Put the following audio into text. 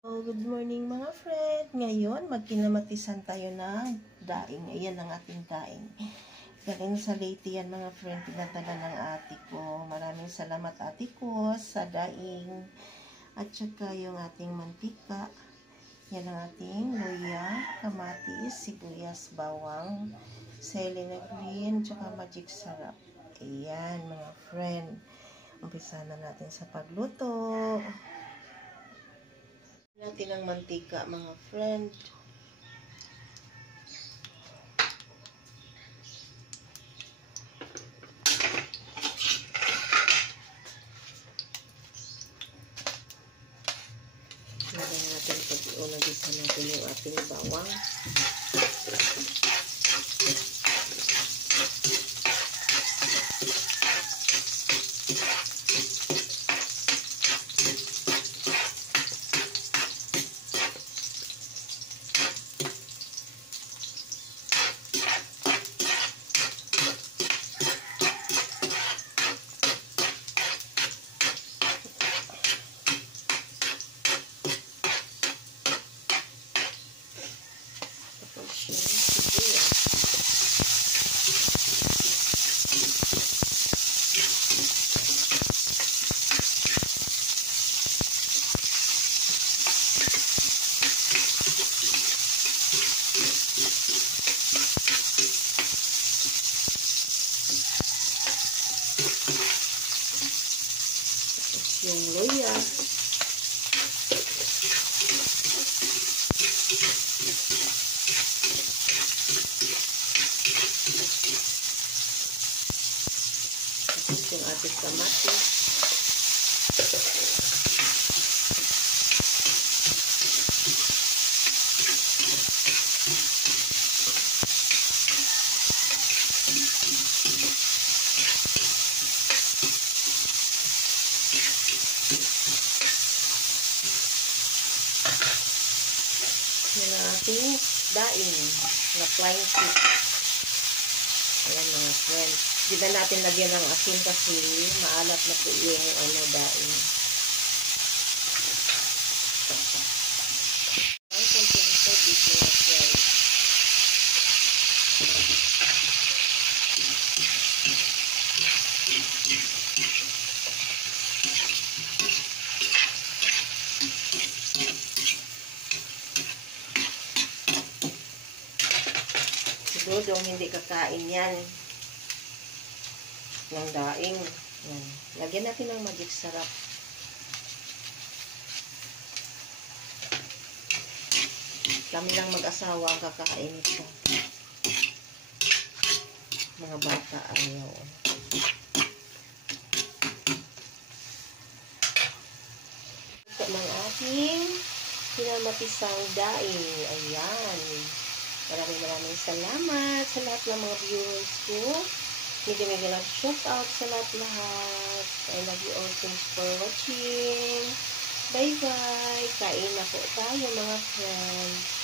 Good morning mga friend. Ngayon, magkinamatisan tayo ng daing. Ayan ang ating daing. Galing sa Leyte yan mga friend. Pinadala ng ate ko. Maraming salamat ate ko sa daing. At saka yung ating mantika. Yan ang ating luya, kamatis, sibuyas, bawang, selena green, tsaka magic sarap. Ayan mga friend. Umpisa na natin sa pagluto natin ng mantika mga friend. Lagyan natin pag-iuna dito natin yung ating bawang. Yung luya. Tapos yung ating kamatis. Yung ating daing na flying fish. Ayan mga friend. Hindi na natin lagyan ng asin kasi maalat na po yung daing. Ang konting tubig mga friend. Siguro hindi kakain yan ng daing. Yan. Lagyan natin ng magic sarap. Kami lang mag-asawa ang kakain ito. Mga bata ayaw. Ito ng ating pinamatisang daing. Ayan. Maraming salamat sa lahat ng mga viewers ko. Mega shout out sa lahat. I love you all. Thanks for watching. Bye bye. Kain na po tayo mga friends.